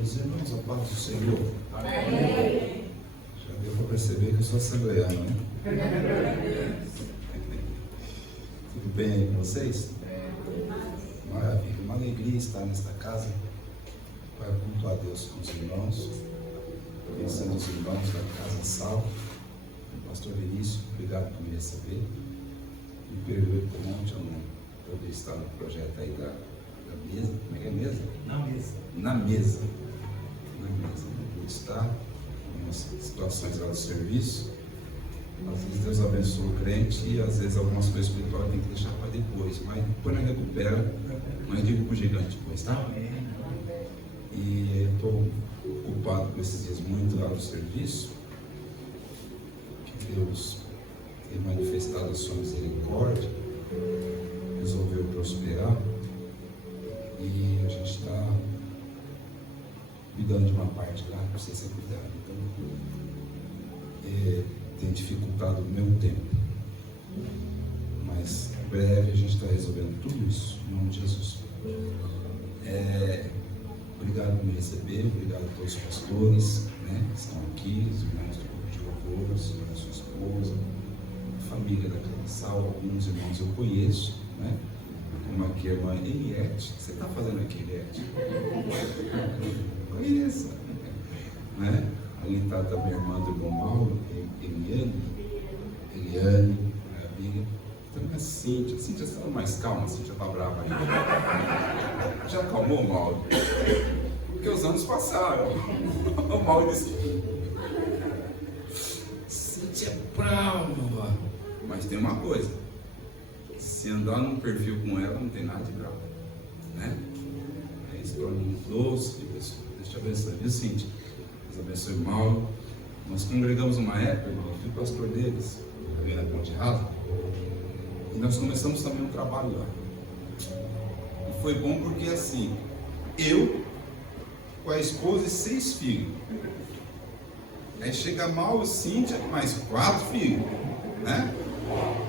Meus irmãos, a paz do Senhor. Amém. Já deu para perceber que eu sou assembleano, né? Tudo bem aí com vocês? Maravilha, uma alegria estar nesta casa para cultuar a Deus com os irmãos, pensando os irmãos da Casa Sal. Pastor Vinícius, obrigado por me receber. Me perdoe por ontem eu não poder estar no projeto aí da mesa. Como é que é a mesa? Na mesa. Na mesa. Não pude estar. Algumas situações lá do serviço. Às vezes Deus abençoa o crente e às vezes algumas coisas espirituais tem que deixar para depois. Mas depois nós recupera. Mas digo para o gigante depois, tá? E estou ocupado com esses dias muito lá do serviço. Que Deus tem manifestado a sua misericórdia, resolveu prosperar e a gente está cuidando de uma parte lá que precisa ser cuidado. Então, tem dificultado o meu tempo, mas em breve a gente está resolvendo tudo isso, em nome de Jesus. Obrigado por me receber, obrigado a todos os pastores, né, que estão aqui, os irmãos do grupo de louvor, os irmãos da sua esposa, a família da Casa Sal, alguns irmãos eu conheço, né, como aqui a irmã Eliette. O que você está fazendo aqui, Eliette? Conheça, né? Ali está também a irmã do irmão Mauro, Eliane, a Bíblia. Também a Cíntia. Cíntia está mais calma, a Cíntia está brava ainda. Já acalmou, Mauro? Porque os anos passaram. O Mauro disse: Cíntia é brava. Mas tem uma coisa: se andar num perfil com ela, não tem nada de bravo, né? Aí se torna um doce. Deus te abençoe, viu, Cíntia? Deus abençoe o Mauro. Nós congregamos uma época, eu fui pastor deles, ali na Ponte Rasa, e nós começamos também um trabalho lá. E foi bom porque assim, eu com a esposa e 6 filhos. Aí chega Mauro, Cíntia, mais 4 filhos, né?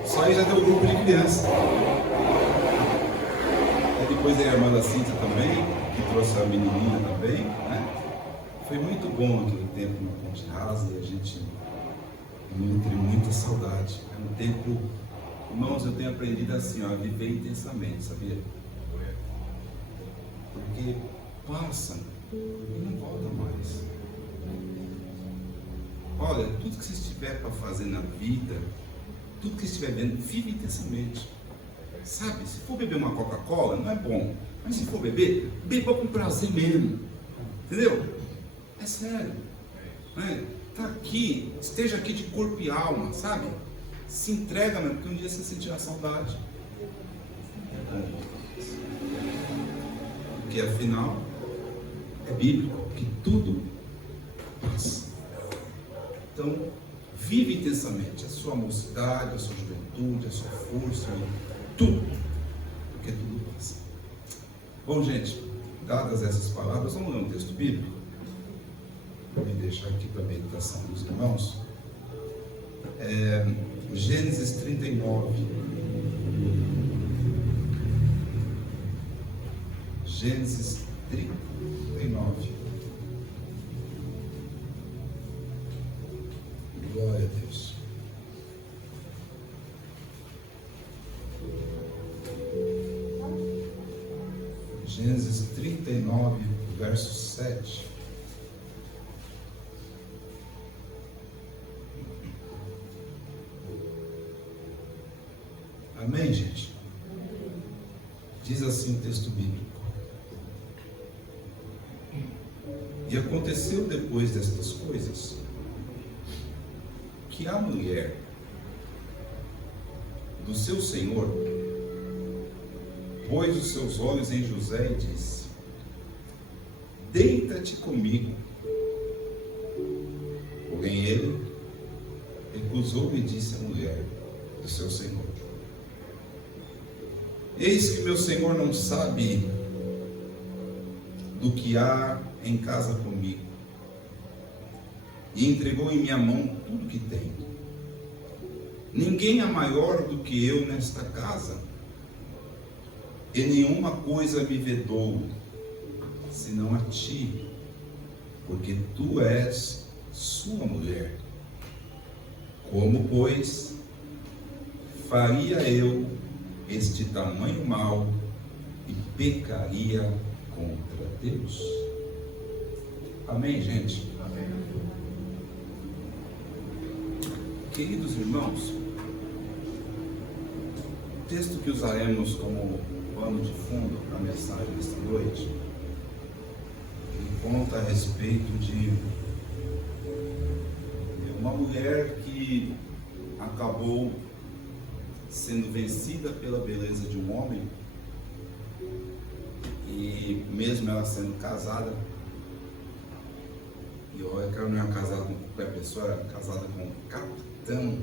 Só aí já deu um grupo de crianças. Aí depois a irmã da Cíntia também, que trouxe a menininha também, né? Foi muito bom aquele tempo na Ponte Rasa e a gente nutre muita saudade. É um tempo, irmãos, eu tenho aprendido assim, a viver intensamente, sabia? Porque passa e não volta mais. Olha, tudo que você estiver para fazer na vida, tudo que estiver vendo, vive intensamente. Sabe, se for beber uma Coca-Cola, não é bom. Mas se for beber, beba com prazer mesmo. Entendeu? É sério. Está aqui, esteja aqui de corpo e alma, sabe? Se entrega, mano, porque um dia você sentirá saudade. Porque afinal, é bíblico que tudo passa. Então, vive intensamente a sua mocidade, a sua juventude, a sua força, tudo, porque tudo passa. Bom, gente, dadas essas palavras, vamos ler um texto bíblico? Vou deixar aqui para a meditação dos irmãos. Gênesis 39. Gênesis 39. Glória a Deus. Gênesis 39, verso 7. Amém, gente? Diz assim o texto bíblico: E aconteceu depois destas coisas, que a mulher do seu senhor pôs os seus olhos em José e disse: Deita-te comigo. Porém ele recusou e disse à mulher do seu senhor: Eis que meu senhor não sabe do que há em casa comigo, e entregou em minha mão tudo que tem. Ninguém é maior do que eu nesta casa, e nenhuma coisa me vedou, senão a ti, porque tu és sua mulher. Como, pois, faria eu este tamanho mal e pecaria contra Deus? Amém, gente? Amém. Queridos irmãos, o texto que usaremos como pano de fundo para a mensagem desta noite, ele conta a respeito de uma mulher que acabou sendo vencida pela beleza de um homem, e mesmo ela sendo casada, e olha que ela não era casada com qualquer pessoa, era casada com um capitão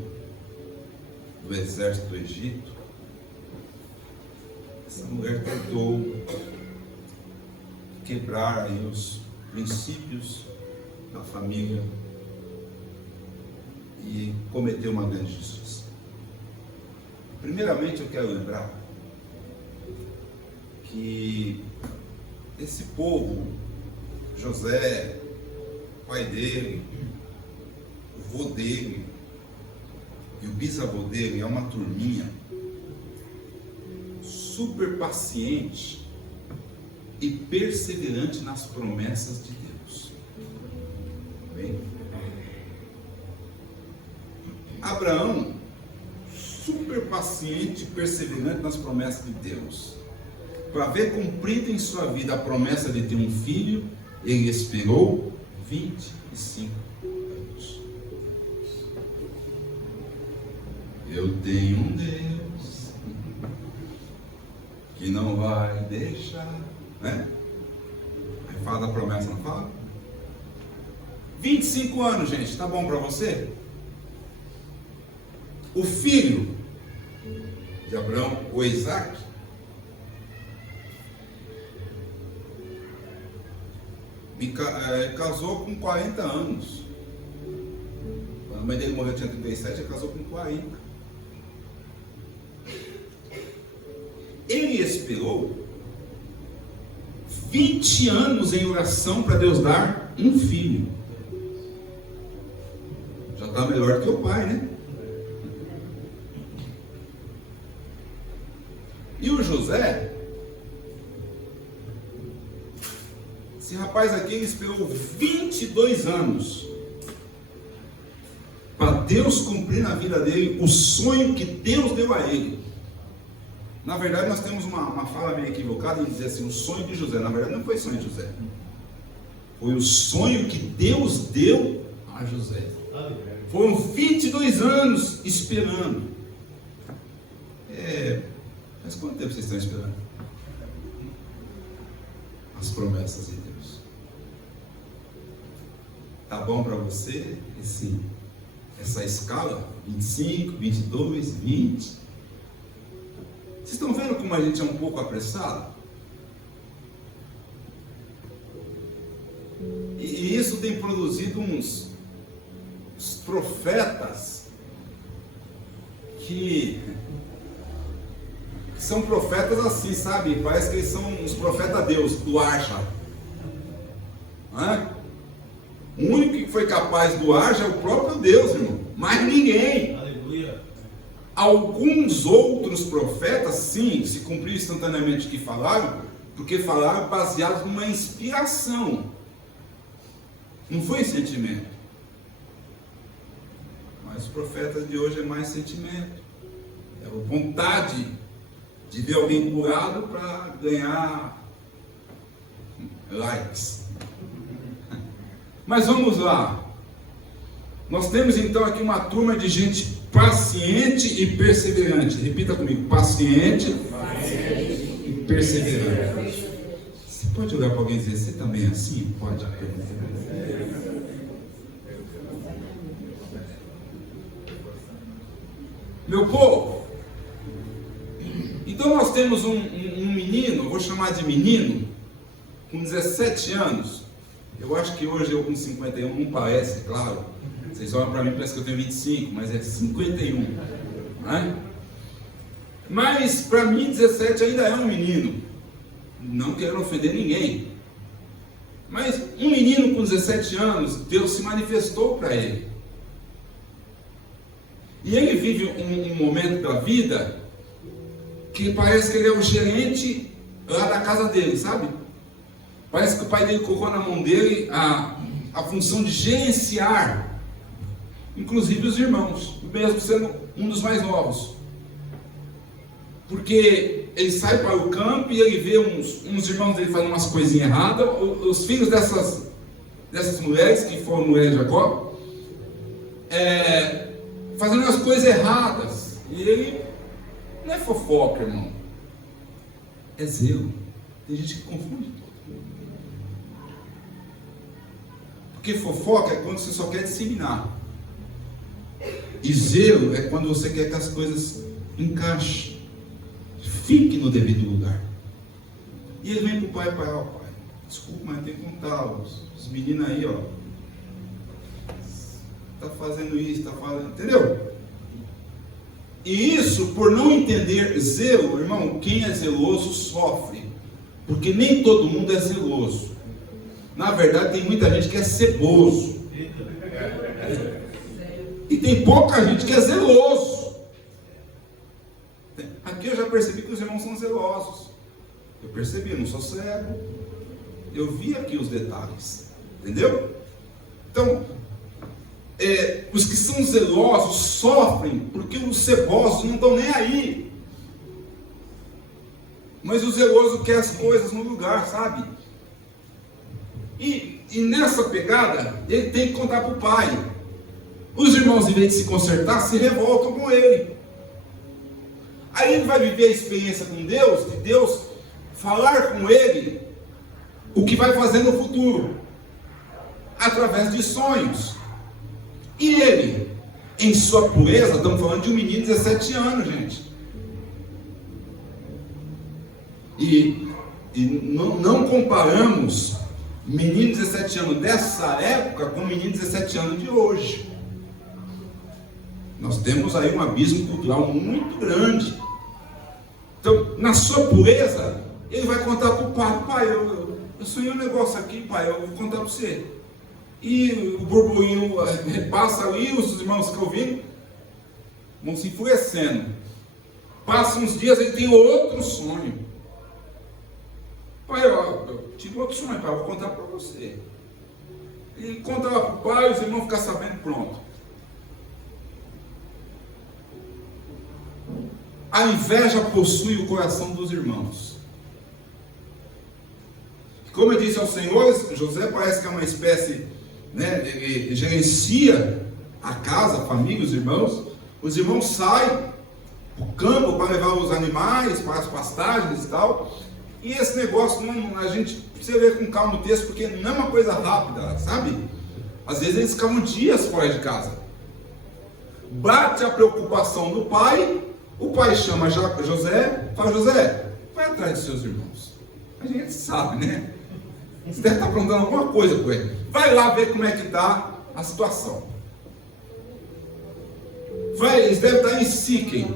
do exército do Egito. Essa mulher tentou quebrar aí os princípios da família e cometeu uma grande injustiça. Primeiramente, eu quero lembrar que esse povo, José, pai dele, o vô dele e o bisavô dele, é uma turminha super paciente e perseverante nas promessas de Deus. Bem? Abraão, super paciente e perseverante nas promessas de Deus. Para ver cumprida em sua vida a promessa de ter um filho, ele esperou 25 anos. Eu tenho um Deus que não vai deixar, né? Aí fala da promessa, não fala? 25 anos, gente, tá bom para você? O filho de Abraão, o Isaac, casou com 40 anos. A mãe dele morreu, tinha 37, ele casou com 40. Ele esperou 20 anos em oração para Deus dar um filho. Já está melhor que o pai, né? E o José, esse rapaz aqui, ele esperou 22 anos para Deus cumprir na vida dele o sonho que Deus deu a ele. Na verdade, nós temos uma fala meio equivocada em dizer assim, o sonho de José. Na verdade, não foi sonho de José. Foi o sonho que Deus deu a José. Foram 22 anos esperando. Mas quanto tempo vocês estão esperando? As promessas de Deus. Tá bom para você essa escala? 25, 22, 20? Vocês estão vendo como a gente é um pouco apressado? E isso tem produzido uns profetas que são profetas assim, sabe? Parece que eles são uns profetas Deus, do Archa. O único que foi capaz do Archa é o próprio Deus, irmão. Mais ninguém. Aleluia. Alguns outros profetas, sim, se cumpriram instantaneamente o que falaram, porque falaram baseados numa inspiração. Não foi sentimento. Mas os profetas de hoje é mais sentimento. É a vontade de ver alguém curado para ganhar likes. Mas vamos lá. Nós temos então aqui uma turma de gente paciente e perseverante. Repita comigo: paciente e perseverante. Você pode olhar para alguém e dizer, você também é assim? Pode. Meu povo, então nós temos um menino, vou chamar de menino, com 17 anos. Eu acho que hoje eu com 51 não parece, claro. Vocês olham para mim, parece que eu tenho 25, mas é 51. Né? Mas para mim 17 ainda é um menino. Não quero ofender ninguém. Mas um menino com 17 anos, Deus se manifestou para ele. E ele vive um momento da vida que parece que ele é o gerente lá da casa dele, sabe? Parece que o pai dele colocou na mão dele a função de gerenciar, inclusive os irmãos, mesmo sendo um dos mais novos. Porque ele sai para o campo e ele vê uns irmãos dele fazendo umas coisinhas erradas, os filhos dessas mulheres, que foram mulheres de Jacó, fazendo as coisas erradas. E ele não é fofoca, irmão, é zelo. Tem gente que confunde tudo. Porque fofoca é quando você só quer disseminar, e zelo é quando você quer que as coisas encaixem, fique no devido lugar. E ele vem para o pai, ó, pai, desculpa, mas tem que contar, os meninos aí, ó, está fazendo isso, está fazendo, entendeu? E isso, por não entender zelo, irmão, quem é zeloso sofre, porque nem todo mundo é zeloso. Na verdade, tem muita gente que é ceboso, e tem pouca gente que é zeloso. Aqui eu já percebi que os irmãos são zelosos. Eu percebi, eu não sou cego. Eu vi aqui os detalhes. Entendeu? Então, os que são zelosos sofrem, porque os cebosos não estão nem aí. Mas o zeloso quer as coisas no lugar, sabe? E nessa pegada, ele tem que contar para o pai. Os irmãos, em vez de se consertar, se revoltam com ele. Aí ele vai viver a experiência com Deus, de Deus falar com ele o que vai fazer no futuro, através de sonhos. E ele, em sua pureza, estamos falando de um menino de 17 anos, gente. E não comparamos menino de 17 anos dessa época com o menino de 17 anos de hoje. Nós temos aí um abismo cultural muito grande. Então, na sua pureza, ele vai contar para o pai: pai, eu sonhei um negócio aqui, pai, eu vou contar para você. E o burburinho passa ali, os irmãos que ouviram vão se enfurecendo. Passa uns dias, ele tem outro sonho. Pai, eu tive outro sonho, pai, eu vou contar para você. E conta lá para o pai, os irmãos ficam sabendo, pronto. A inveja possui o coração dos irmãos. Como eu disse ao Senhor, José parece que é uma espécie, né, ele gerencia a casa, a família, os irmãos. Os irmãos saem para o campo para levar os animais, para as pastagens e tal. E esse negócio, a gente precisa ver com calma o texto, porque não é uma coisa rápida, sabe? Às vezes eles ficavam dias fora de casa. Bate a preocupação do pai. O pai chama José, fala: José, vai atrás dos seus irmãos. A gente sabe, né? Você deve estar perguntando alguma coisa com ele. Vai lá ver como é que está a situação. Eles devem estar em Siquém,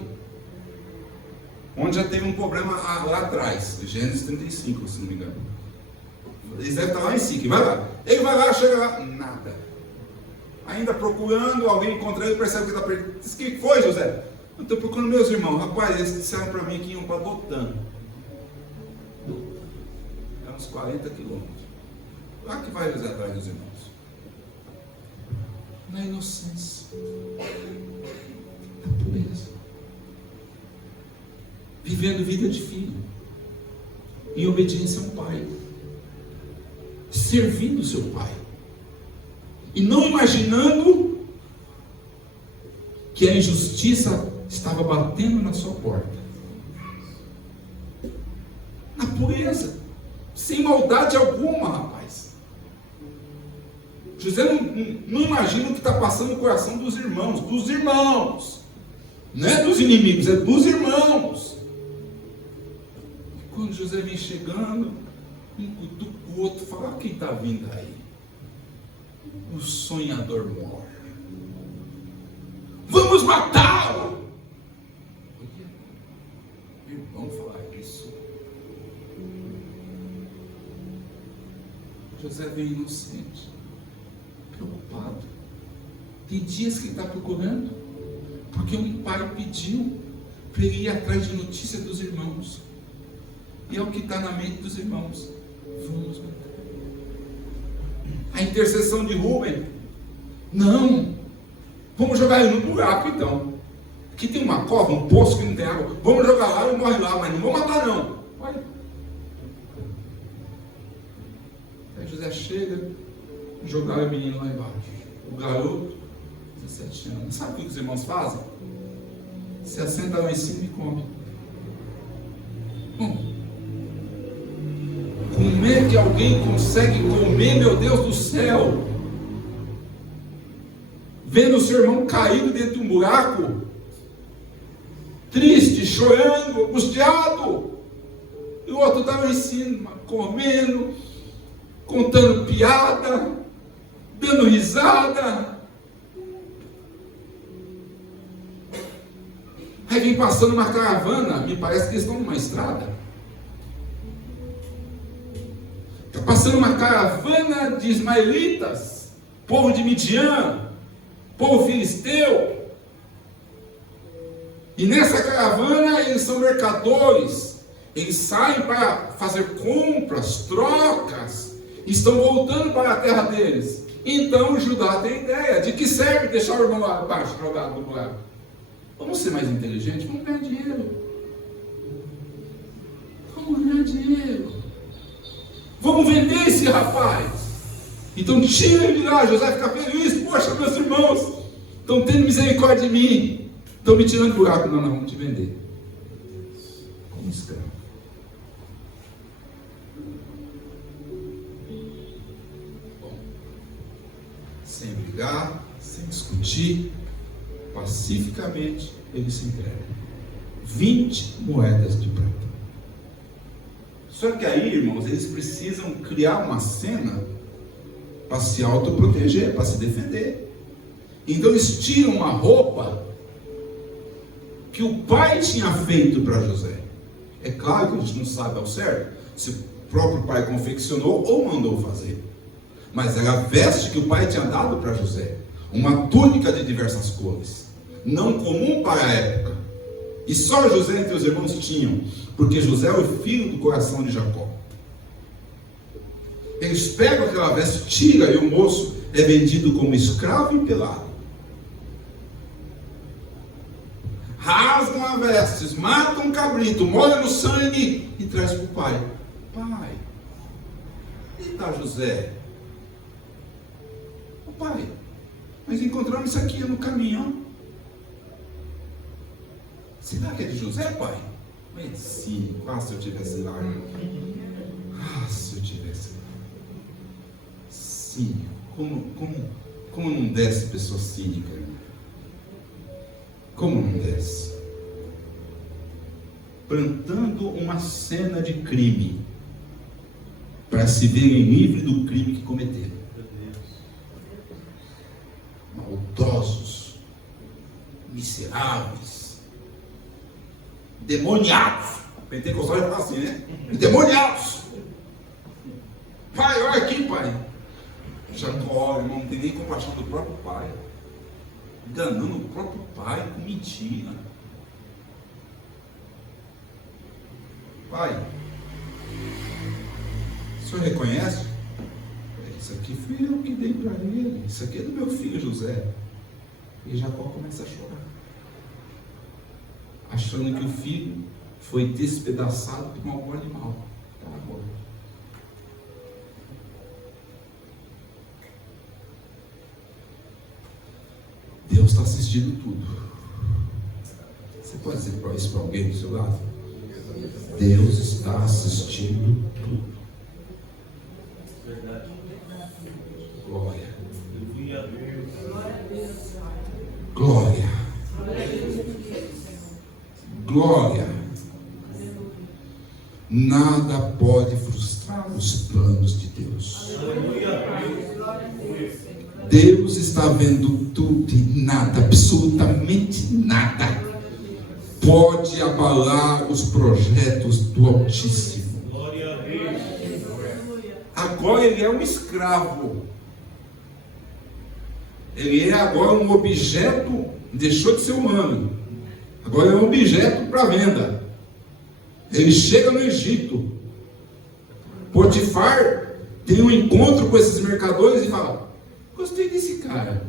onde já teve um problema lá atrás, Gênesis 35, se não me engano. Eles devem estar lá em Siquém, vai lá. Ele vai lá, chega lá, nada. Ainda procurando, alguém encontra ele, percebe que está perdido. Diz: que foi, José? Eu estou procurando meus irmãos. Rapaz, eles disseram para mim que iam para Dotã. É uns 40 quilômetros. Lá que vai José atrás dos irmãos. Na inocência, na pureza, vivendo vida de filho, em obediência ao pai, servindo o seu pai, e não imaginando que a injustiça estava batendo na sua porta. Na pureza, sem maldade alguma, rapaz. José não imagina o que está passando no coração dos irmãos, não é dos inimigos, é dos irmãos. E quando José vem chegando, um cutuca o outro, fala: quem está vindo aí? O sonhador mor. Vamos matá-lo! Irmão, falar isso. José veio inocente, preocupado. Tem dias que ele está procurando, porque um pai pediu para ele ir atrás de notícia dos irmãos. E é o que está na mente dos irmãos. Vamos matar. A intercessão de Rúben. Não. Vamos jogar ele no buraco então. Aqui tem uma cova, um poço que não tem água. Vamos jogar lá e morre lá, mas não vou matar não. Olha. Aí José chega, jogaram o menino lá embaixo. O garoto, 17 anos. Sabe o que os irmãos fazem? Se assenta lá em cima e come. Como é que alguém consegue comer, meu Deus do céu? Vendo o seu irmão caído dentro de um buraco, triste, chorando, angustiado, e o outro estava em cima, comendo, contando piada, dando risada. Aí vem passando uma caravana, me parece que eles estão numa estrada. Está passando uma caravana de ismaelitas, povo de Midian, povo filisteu. E nessa caravana eles são mercadores. Eles saem para fazer compras, trocas, estão voltando para a terra deles. Então Judá tem ideia de que serve deixar o irmão lá abaixo, jogado no buraco. Vamos ser mais inteligentes, vamos ganhar dinheiro. Vamos ganhar dinheiro. Vamos vender esse rapaz. Então tira ele de lá. José fica feliz. Poxa, meus irmãos estão tendo misericórdia de mim. Estão me tirando do buraco. Não, vamos te vender como escravo. Bom, sem brigar, sem discutir, pacificamente ele se entrega. 20 moedas de prata. Só que aí, irmãos, eles precisam criar uma cena para se autoproteger, para se defender. Então eles tiram uma roupa que o pai tinha feito para José. É claro que a gente não sabe ao certo se o próprio pai confeccionou ou mandou fazer. Mas era a veste que o pai tinha dado para José. Uma túnica de diversas cores, não comum para a época. E só José entre os irmãos tinham, porque José é o filho do coração de Jacó. Eles pegam aquela veste, tiram, e o moço é vendido como escravo e pelado. Rasgam a veste, matam um cabrito, molham no sangue e traz para o pai. Pai, e está José? O pai, mas encontramos isso aqui no caminho. Será que é de José, pai? Mas sim, se eu tivesse lá. Se eu tivesse lá. Sim, como não desce pessoa cínica? Como não desce? Plantando uma cena de crime, para se verem livres do crime que cometeram. Maldosos, miseráveis, demoniados. Pentecostal já fala assim, né? Demoniados. Pai, olha aqui, pai. Jacó, irmão, não tem nem compaixão do próprio pai. Enganando o próprio pai com mentira. Pai, o senhor reconhece? Isso aqui fui eu que dei para ele. Isso aqui é do meu filho José. E Jacó começa a chorar, achando que o filho foi despedaçado por algum animal. Estava morto. Deus está assistindo tudo. Você pode dizer isso para alguém do seu lado? Deus está assistindo tudo. Glória. Glória. Glória. Nada pode frustrar os planos de Deus. Deus está vendo tudo e nada, absolutamente nada, pode abalar os projetos do Altíssimo. agora ele é um escravo. Ele é agora um objeto, deixou de ser humano. Agora é um objeto para venda. Ele chega no Egito. Potifar tem um encontro com esses mercadores e fala: gostei desse cara.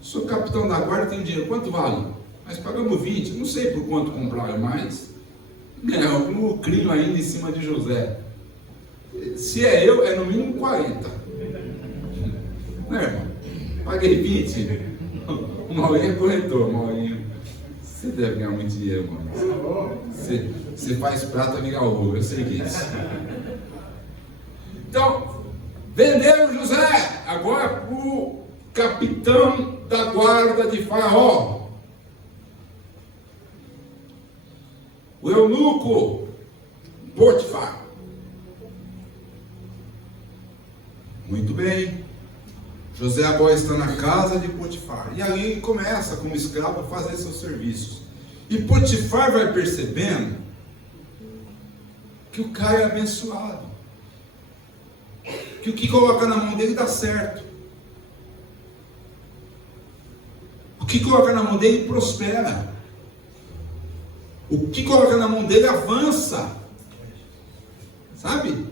Sou capitão da guarda, tenho dinheiro, quanto vale? Mas pagamos 20, não sei por quanto compraram, mas ganhamos um lucrinho ainda em cima de José. Se é eu, é no mínimo 40. Né, irmão? Paguei 20. O Maurinho é corretor, Maurinho. Você deve ganhar muito dinheiro, mano. Você faz prata virar ouro, eu sei disso. Então, venderam José agora para o capitão da guarda de Faraó. O eunuco Potifar. Muito bem. José agora está na casa de Potifar. E ali ele começa, como escravo, a fazer seus serviços. E Potifar vai percebendo que o cara é abençoado. Que o que coloca na mão dele dá certo. O que coloca na mão dele prospera. O que coloca na mão dele avança. Sabe?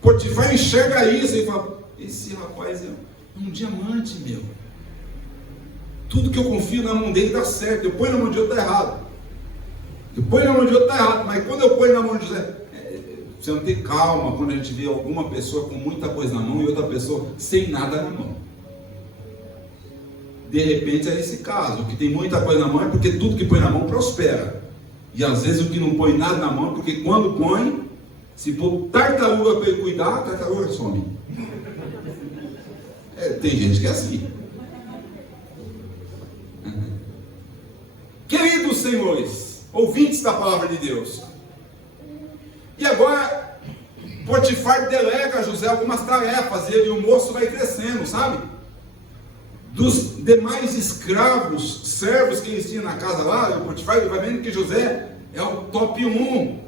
Potifar enxerga isso e fala: esse rapaz é um diamante, meu. Tudo que eu confio na mão dele dá certo. Eu ponho na mão de outro, está errado. Eu ponho na mão de outro, está errado. Mas quando eu ponho na mão de José, você não tem calma quando a gente vê alguma pessoa com muita coisa na mão e outra pessoa sem nada na mão. De repente é esse caso. O que tem muita coisa na mão é porque tudo que põe na mão prospera. E às vezes o que não põe nada na mão é porque quando põe, se for tartaruga para ele cuidar, a tartaruga some. Tem gente que é assim. Queridos senhores, ouvintes da palavra de Deus, e agora Potifar delega a José algumas tarefas, e o moço vai crescendo, sabe? Dos demais escravos, servos que eles tinham na casa lá, o Potifar, ele vai vendo que José é o top 1,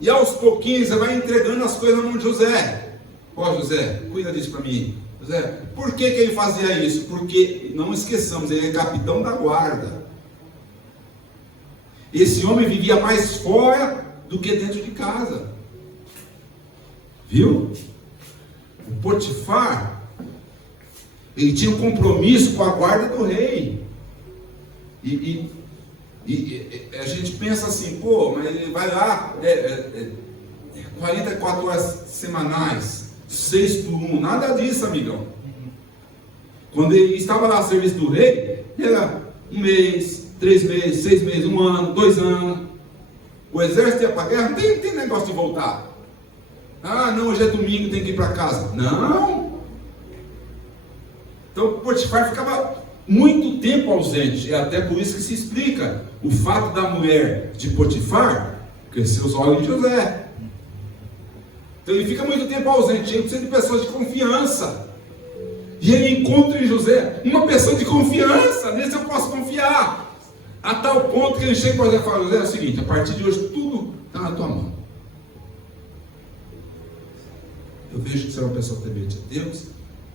e aos pouquinhos ele vai entregando as coisas na mão de José. Ó, José, cuida disso para mim. José, por que ele fazia isso? Porque, não esqueçamos, ele é capitão da guarda. Esse homem vivia mais fora do que dentro de casa. Viu? O Potifar, ele tinha um compromisso com a guarda do rei. E a gente pensa assim: pô, mas ele vai lá, 44 horas semanais, 6 por 1, nada disso, amigão. Quando ele estava lá a serviço do rei, era 1 mês, 3 meses, 6 meses, 1 ano, 2 anos. O exército ia para a guerra, não tem negócio de voltar. Ah, não, hoje é domingo, tem que ir para casa. Não. Então Potifar ficava muito tempo ausente. É até por isso que se explica o fato da mulher de Potifar crescer os olhos de José. Então ele fica muito tempo ausente. Ele precisa de pessoas de confiança. E ele encontra em José uma pessoa de confiança. Nesse eu posso confiar. A tal ponto que ele chega para José e fala: José, é o seguinte, a partir de hoje tudo está na tua mão. Eu vejo que você é uma pessoa temente a Deus,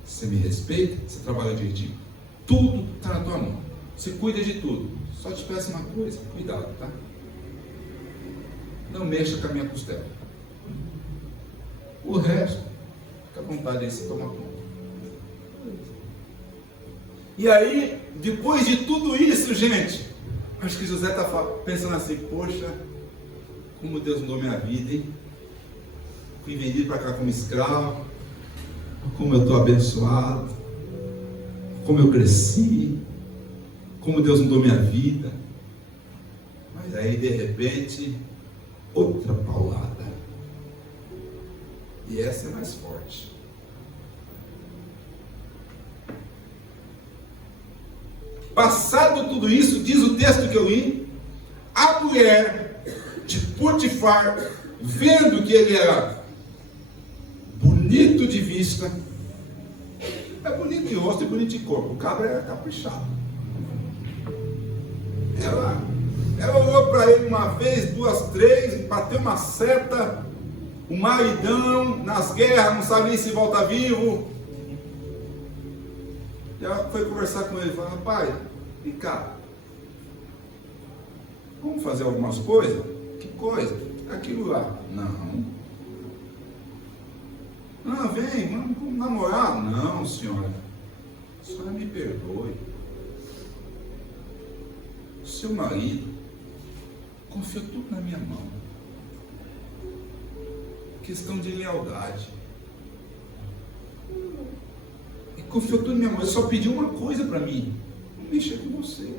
você me respeita, você trabalha direitinho. Tudo está na tua mão. Você cuida de tudo. Só te peço uma coisa, cuidado, tá? Não mexa com a minha costela. O resto, fica à vontade aí, você toma conta. E aí, depois de tudo isso, gente, acho que José está pensando assim: poxa, como Deus mudou minha vida, hein? Fui vendido para cá como escravo, como eu estou abençoado, como eu cresci, como Deus mudou minha vida. Mas aí de repente, outra paulada, e essa é mais forte. Passado tudo isso, diz o texto que eu li, a mulher de Potifar, vendo que ele era bonito de vista, é bonito de rosto e bonito de corpo, o cabra era caprichado. Ela olhou para ele uma vez, 2, 3, bateu uma seta, O maridão nas guerras, não sabe nem se volta vivo. E ela foi conversar com ele e falou: rapaz, vem cá, vamos fazer algumas coisas? Que coisa? Aquilo lá. Não. Ah, vem, vamos namorar? Não, senhora. A senhora me perdoe. O seu marido confiou tudo na minha mão. Questão de lealdade. E confiou tudo na minha mão. Ele só pediu uma coisa para mim: não mexer com você.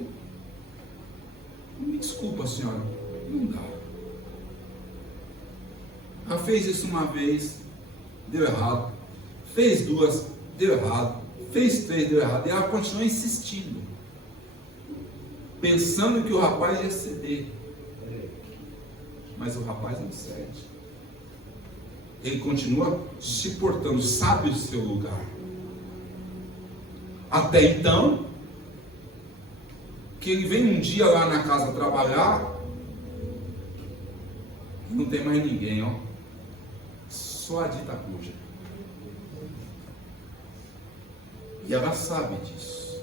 Me desculpa, senhora. Não dá. Ela fez isso uma vez, deu errado. Fez duas, deu errado. Fez três, deu errado. E ela continuou insistindo, pensando que o rapaz ia ceder. Mas o rapaz não cede. Ele continua se portando, sabe o seu lugar. Até então, que ele vem um dia lá na casa trabalhar, e não tem mais ninguém, ó. Só a dita cuja. E ela sabe disso.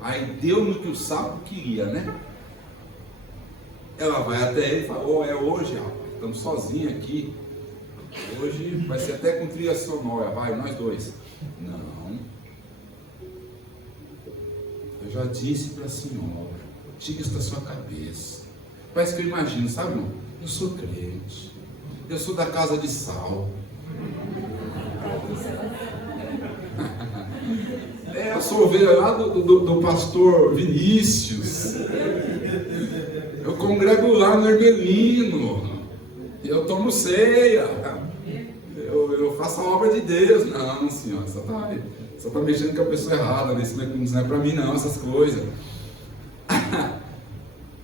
Aí deu no que o sapo queria, né? Ela vai até ele e fala: oh, é hoje, rapaz, estamos sozinhos aqui. Hoje vai ser até com trilha sonora, vai, nós dois. Não. Eu já disse para a senhora, tira isso da sua cabeça. Parece que eu imagino, sabe, irmão? Eu sou crente. Eu sou da casa de sal. Eu sou ovelha lá do pastor Vinícius. Eu congrego lá no Hermelino. Eu tomo ceia. Eu faço a obra de Deus. Não, senhora, só está mexendo com a pessoa errada. Isso não é para mim, não, essas coisas.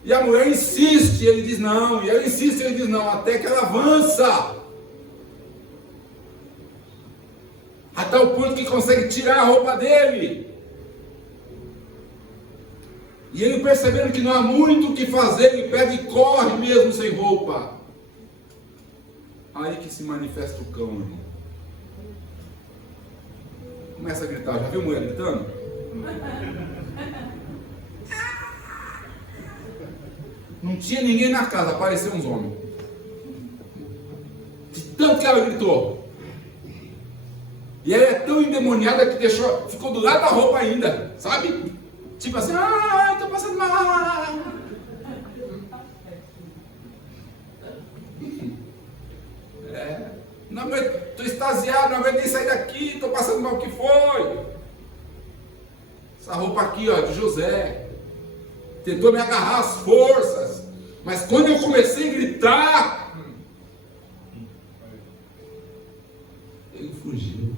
E a mulher insiste, ele diz não. E ela insiste, ele diz não. Até que ela avança. Até o ponto que consegue tirar a roupa dele. E ele, percebendo que não há muito o que fazer, ele pega e corre mesmo sem roupa. Aí que se manifesta o cão, irmão. Começa a gritar. Já viu mulher gritando? Não tinha ninguém na casa, apareceu uns homens. De tanto que ela gritou. E ela é tão endemoniada que ficou do lado da roupa ainda, sabe? Tipo assim, estou passando mal. Não, estou extasiado, não aguentei sair daqui, estou passando mal, o que foi? Essa roupa aqui, ó, de José. Tentou me agarrar às forças. Mas quando eu comecei a gritar, ele fugiu.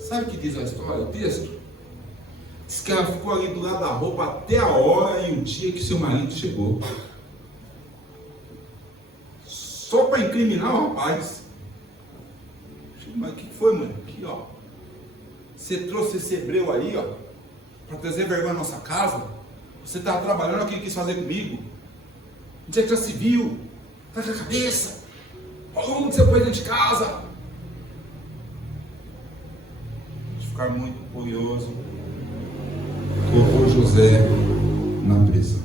Sabe o que diz a história, o texto? Diz que ela ficou ali do lado da roupa até a hora e o dia que seu marido chegou. Só para incriminar o rapaz. Mas o que foi, mãe? Aqui, ó. Você trouxe esse hebreu aí, ó, para trazer vergonha na nossa casa. Você estava trabalhando, o que ele quis fazer comigo? Um dia que já se viu. Tá com a cabeça. Olha como que você foi dentro de casa. Ficar muito curioso, colocou José na prisão.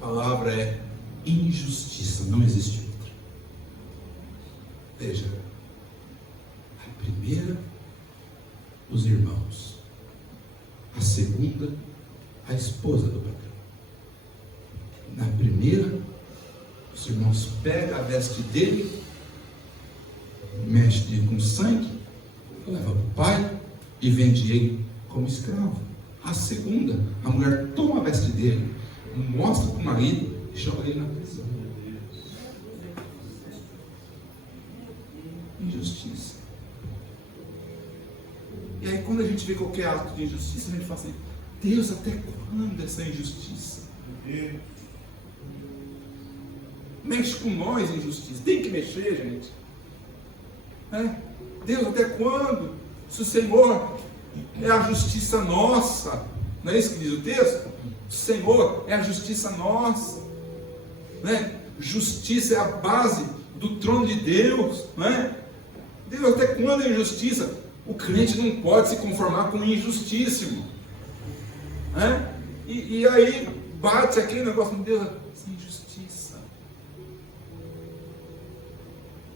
A palavra é injustiça, não existe outra. Veja, a primeira, os irmãos. A segunda, a esposa do patrão. Na primeira, os irmãos pegam a veste dele, mexe com sangue, leva para o pai e vende ele como escravo. A segunda, a mulher toma a veste dele, mostra para o marido e joga ele na prisão. Injustiça. E aí quando a gente vê qualquer ato de injustiça, a gente fala assim: Deus, até quando essa injustiça? Mexe com nós, injustiça. Tem que mexer, gente. Deus, até quando? Se o Senhor é a justiça nossa, não é isso que diz o texto? O Senhor é a justiça nossa. né? Justiça é a base do trono de Deus, né? Deus, até quando é injustiça? O crente não pode se conformar com injustiça, irmão, né? E aí bate aquele negócio, Deus, sem injustiça.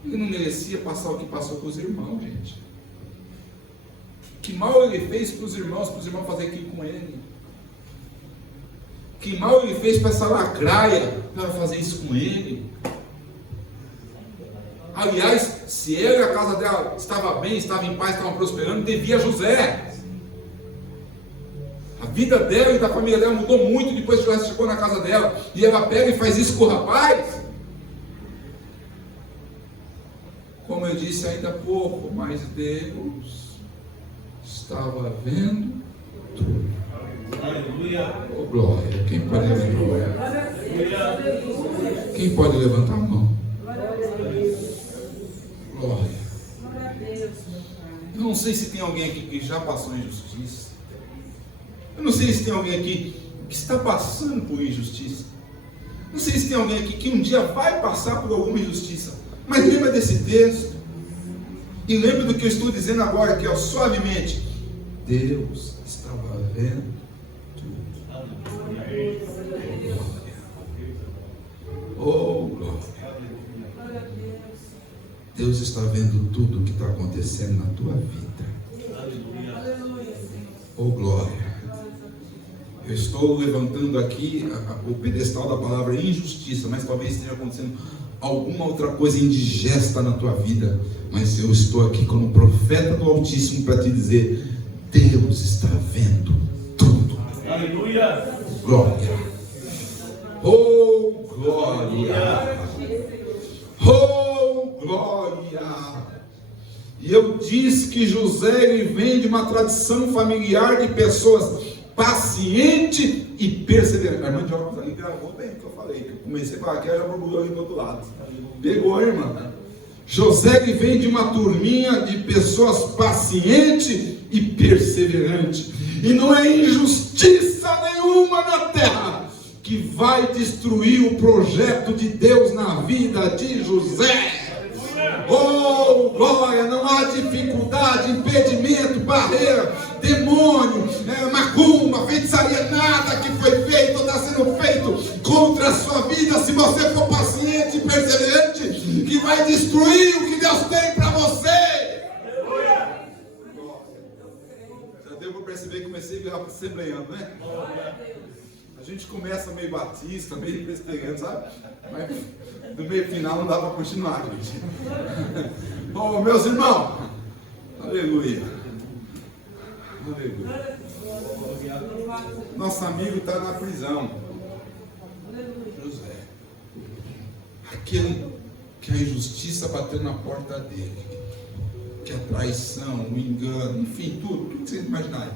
Ele não merecia passar o que passou com os irmãos, gente. Que mal ele fez para os irmãos fazer aquilo com ele? Que mal ele fez para essa lacraia para fazer isso com ele? Aliás, se ele e a casa dela estava bem, estava em paz, estavam prosperando, devia a José. A vida dela e da família dela mudou muito depois que José chegou na casa dela. E ela pega e faz isso com o rapaz. Como eu disse ainda há pouco, mas Deus estava vendo tudo. Aleluia. Oh, glória. Quem pode levantar? Quem pode levantar a mão? Glória. Eu não sei se tem alguém aqui que já passou injustiça. Eu não sei se tem alguém aqui que está passando por injustiça. Não sei se tem alguém aqui que um dia vai passar por alguma injustiça. Mas lembra desse texto. E lembra do que eu estou dizendo agora aqui, ó, suavemente. Deus estava vendo tudo. Oh, glória. Deus está vendo tudo o que está acontecendo na tua vida. Oh, glória. Eu estou levantando aqui o pedestal da palavra injustiça, mas talvez esteja acontecendo alguma outra coisa indigesta na tua vida. Mas eu estou aqui como profeta do Altíssimo para te dizer: Deus está vendo tudo. Aleluia. Glória. Oh, glória. Oh, glória. E eu disse que José, ele vem de uma tradição familiar de pessoas pacientes e perseverantes. A irmã de óculos ali gravou bem o que eu falei, que eu comecei a falar que ela já borbulhou ali do outro lado. Pegou, irmã. José, ele vem de uma turminha de pessoas pacientes e perseverantes. E não é injustiça nenhuma na terra que vai destruir o projeto de Deus na vida de José. Oh, glória! Não há dificuldade, impedimento, barreira, demônio, macumba, feitiçaria, nada que foi feito ou está sendo feito contra a sua vida, se você for paciente e perseverante, que vai destruir o que Deus tem para você. Já deu para perceber que comecei a assembleando, né? A gente começa meio batista, meio presbiteriano, sabe? Mas do meio final não dá para continuar, gente. Oh, meus irmãos, aleluia. Aleluia. Nosso amigo está na prisão. José. Aquele que a injustiça bateu na porta dele, que a traição, o engano, enfim, tudo que vocês imaginarem.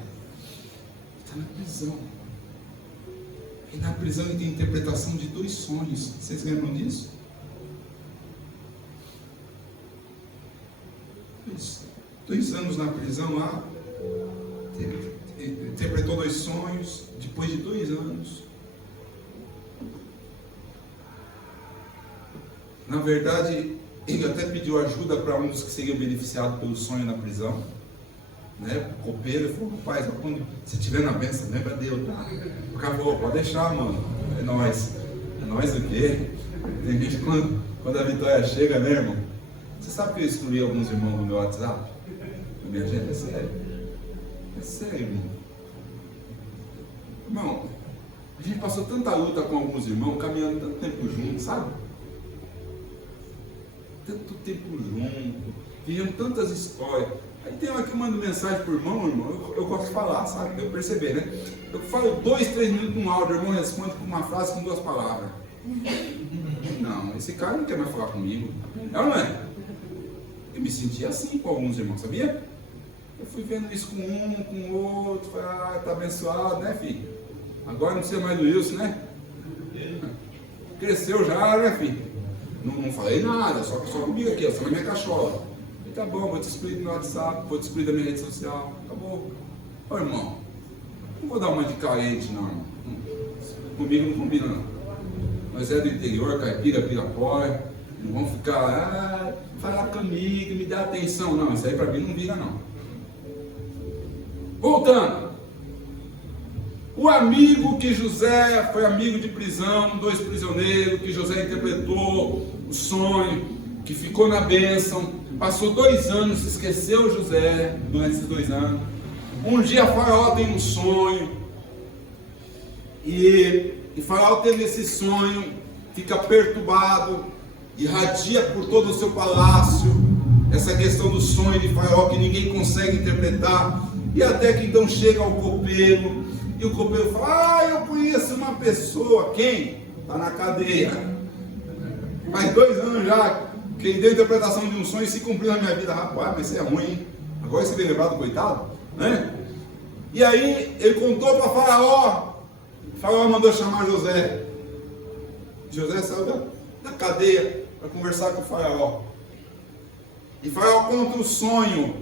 Está na prisão. E na prisão ele tem interpretação de 2 sonhos. Vocês lembram disso? 2 anos na prisão lá. Interpretou 2 sonhos. Depois de 2 anos. Na verdade, ele até pediu ajuda para um dos que seriam beneficiados pelo sonho na prisão. Né? O copeiro falou: rapaz, quando você estiver na bênção, lembra Deus, tá? O cara falou: pode deixar, mano. É nóis. É nóis o quê? Tem gente quando a vitória chega, né, irmão? Você sabe que eu excluí alguns irmãos do meu WhatsApp? Da minha gente, é sério. É sério, irmão. Irmão, a gente passou tanta luta com alguns irmãos, caminhando tanto tempo juntos, sabe? Tanto tempo junto, vivendo tantas histórias. Aí tem uma que manda mensagem por irmão, eu gosto de falar, sabe? Eu perceber, né? Eu falo 2, 3 minutos com um áudio, o irmão responde com uma frase com 2 palavras. Não, esse cara não quer mais falar comigo. É ou não é? Eu me sentia assim com alguns irmãos, sabia? Eu fui vendo isso com um, com o outro, falei: tá abençoado, né, filho? Agora não precisa mais do Wilson, né? Cresceu já, né, filho? Não falei nada, só comigo aqui, só na minha cachola. Tá bom, vou te excluir do meu WhatsApp, vou te excluir da minha rede social, acabou. Ô, irmão, não vou dar uma de carente, não, irmão. Comigo não combina, não. Nós é do interior, caipira, pirapora. Não vamos ficar lá, falar comigo, me dá atenção. Não, isso aí para mim não vira não. Voltando. O amigo que José foi amigo de prisão, 2 prisioneiros, que José interpretou o sonho, que ficou na bênção, passou 2 anos, se esqueceu José durante esses 2 anos. Um dia Faraó tem um sonho, e Faraó teve esse sonho, fica perturbado, irradia por todo o seu palácio, essa questão do sonho de Faraó que ninguém consegue interpretar, e até que então chega ao copeiro, e o copeiro fala: eu conheço uma pessoa. Quem? Está na cadeia. Faz 2 anos já que ele deu a interpretação de um sonho e se cumpriu na minha vida. Rapaz, mas isso é ruim, hein? Agora você vem lembrado, coitado, né? E aí ele contou para Faraó. Faraó mandou chamar José. José saiu da cadeia para conversar com o Faraó. E Faraó conta o sonho,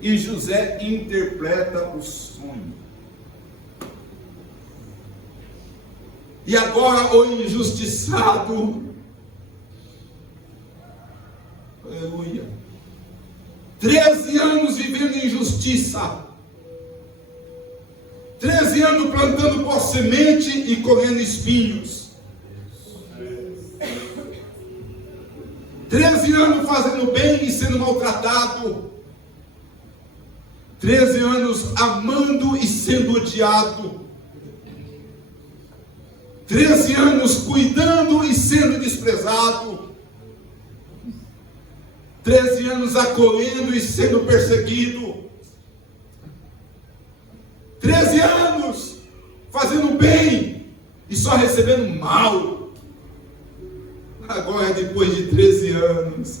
e José interpreta o sonho. E agora o injustiçado, aleluia, 13 anos vivendo em injustiça, 13 anos plantando por semente e colhendo espinhos, 13 anos fazendo bem e sendo maltratado, 13 anos amando e sendo odiado, 13 anos cuidando e sendo desprezado, 13 anos acolhendo e sendo perseguido, 13 anos fazendo bem e só recebendo mal. Agora, depois de 13 anos,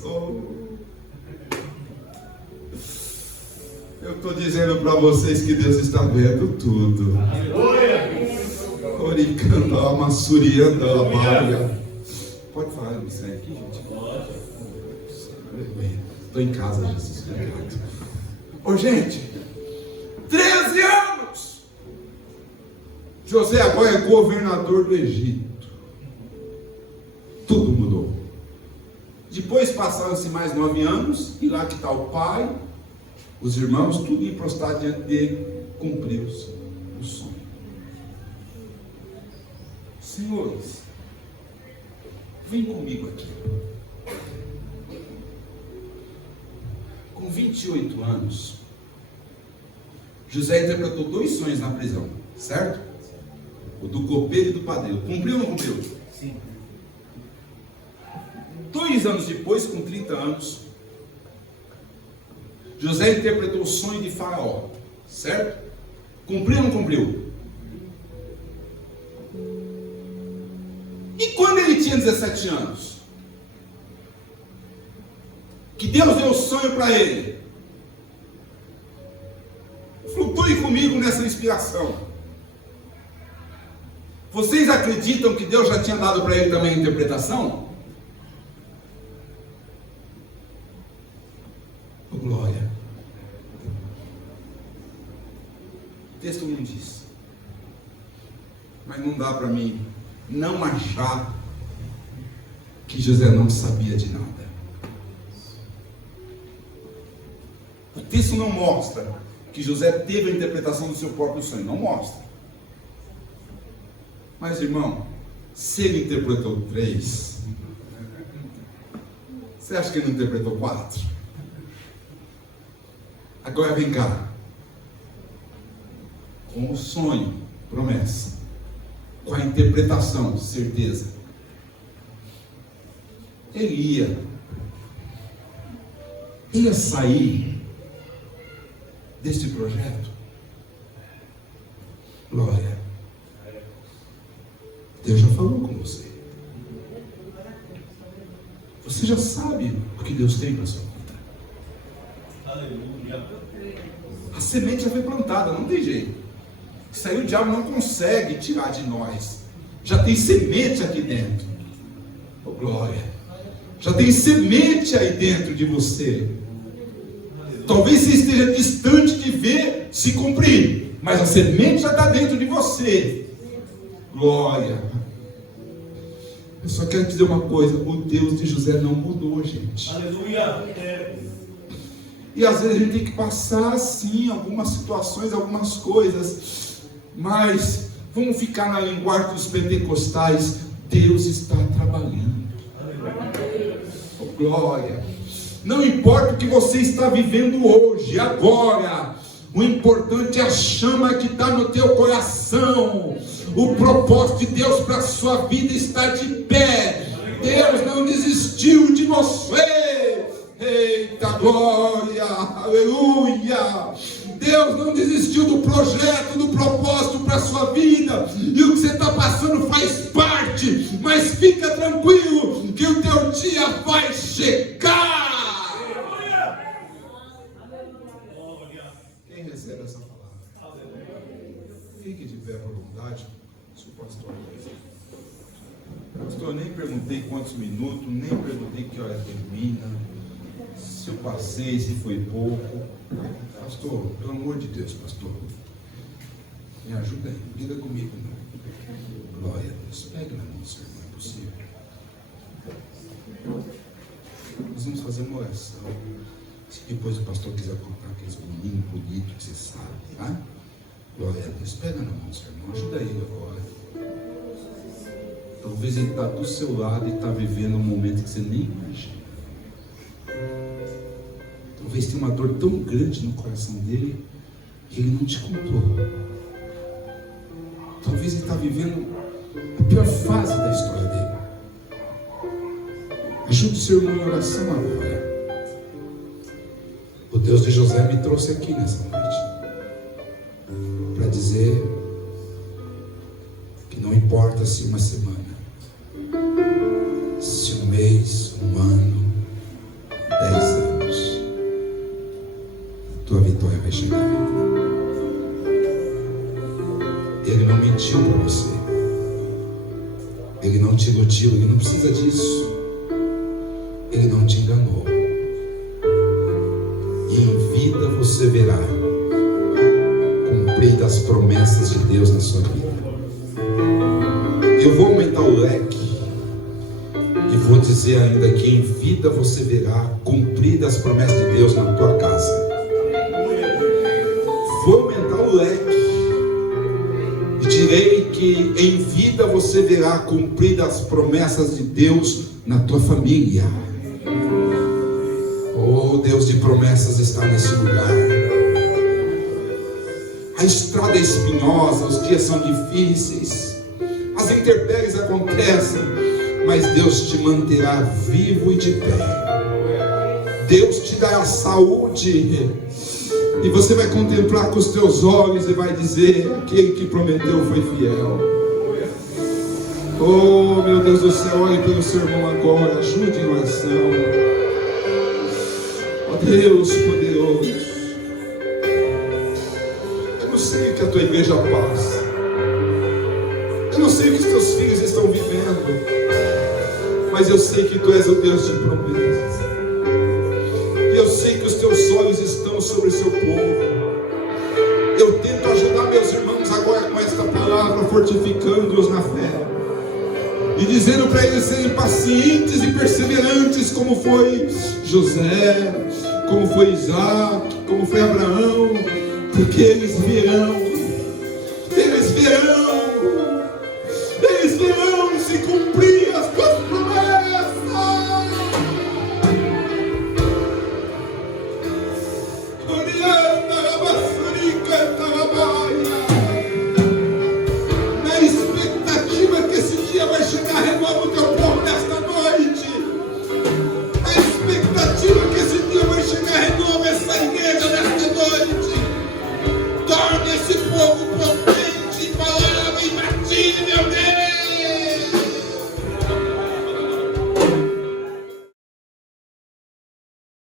eu estou dizendo para vocês que Deus está vendo tudo. Oricando a massurianda, a barra. Pode falar isso aí aqui, gente? Estou em casa, Jesus. Ô, gente, 13 anos. José agora é governador do Egito. Tudo mudou. Depois passaram-se mais 9 anos, e lá que está o pai, os irmãos, tudo em prostrado diante dele, cumpriu-se o sonho. Senhores, vem comigo aqui. Com 28 anos, José interpretou 2 sonhos na prisão, certo? O do copeiro e do padeiro. Cumpriu ou não cumpriu? Sim. 2 anos depois, com 30 anos, José interpretou o sonho de Faraó, certo? Cumpriu ou não cumpriu? E quando ele tinha 17 anos, que Deus deu o sonho para ele, flutue comigo nessa inspiração. Vocês acreditam que Deus já tinha dado para ele também a interpretação? Oh, glória. O texto não diz, mas não dá para mim não achar que José não sabia de nada. O texto não mostra que José teve a interpretação do seu próprio sonho, não mostra. Mas, irmão, se ele interpretou 3, você acha que ele não interpretou 4? Agora vem cá. Com o sonho, promessa. Com a interpretação, certeza. Ele ia sair deste projeto. Glória. Deus já falou com você. Você já sabe o que Deus tem para a sua vida. Aleluia. A semente já foi plantada, não tem jeito. Isso aí o diabo não consegue tirar de nós. Já tem semente aqui dentro. Oh, glória. Já tem semente aí dentro de você. Talvez você esteja distante de ver se cumprir, mas a semente já está dentro de você. Glória. Eu só quero dizer uma coisa: o Deus de José não mudou, gente. Aleluia. E às vezes a gente tem que passar assim algumas situações, algumas coisas, mas vamos ficar na linguagem dos pentecostais: Deus está trabalhando. Oh, glória. Não importa o que você está vivendo hoje, agora, o importante é a chama que está no teu coração. O propósito de Deus para a sua vida está de pé. Deus não desistiu de você. Eita glória, aleluia. Deus não desistiu do projeto, do propósito para a sua vida. E o que você está passando faz parte. Mas fica tranquilo que o teu dia vai chegar. Quem recebe essa palavra? Fique de pé por vontade. Se o pastor eu nem perguntei quantos minutos, nem perguntei que hora termina, se eu passei, se foi pouco. Pastor, pelo amor de Deus, pastor, me ajuda aí, liga comigo, não. Glória a Deus, pegue na mão, Senhor, não é possível. Nós vamos fazer uma oração. Se depois o pastor quiser contar aqueles meninos bonitos que você sabe, tá? Glória a Deus, pega na mão, Senhor, irmão, ajuda ele agora. Talvez ele está do seu lado e está vivendo um momento que você nem imagina. Talvez tenha uma dor tão grande no coração dele que ele não te contou. Talvez ele está vivendo a pior fase da história dele. Ajude o seu irmão em oração agora. O Deus de José me trouxe aqui nessa noite para dizer que não importa se uma semana, se um mês, um ano, 10 anos, tua vitória vai chegar. Ele não mentiu para você. Ele não te iludiu. Ele não precisa disso. Ele não te enganou. E em vida você verá cumpridas as promessas de Deus na sua vida. Eu vou aumentar o leque e vou dizer ainda que em vida você verá cumpridas as promessas de Deus na tua casa. Vou aumentar o leque e direi que em vida você verá cumpridas as promessas de Deus na tua família. Oh, Deus de promessas está nesse lugar. A estrada é espinhosa, os dias são difíceis, as intempéries acontecem, mas Deus te manterá vivo e de pé. Deus te dará saúde, e você vai contemplar com os teus olhos e vai dizer: aquele que prometeu foi fiel. Oh, meu Deus do céu, olhe pelo seu irmão agora, ajude em oração. Oh, Deus poderoso, eu não sei o que a tua igreja passa, eu não sei o que os teus filhos estão vivendo, mas eu sei que tu és o Deus de promessas. E eu sei que os teus olhos estão sobre o seu povo. Eu tento ajudar meus irmãos agora com esta palavra, fortificando-os na fé e dizendo para eles serem pacientes e perseverantes, como foi José, como foi Isaac, como foi Abraão, porque eles verão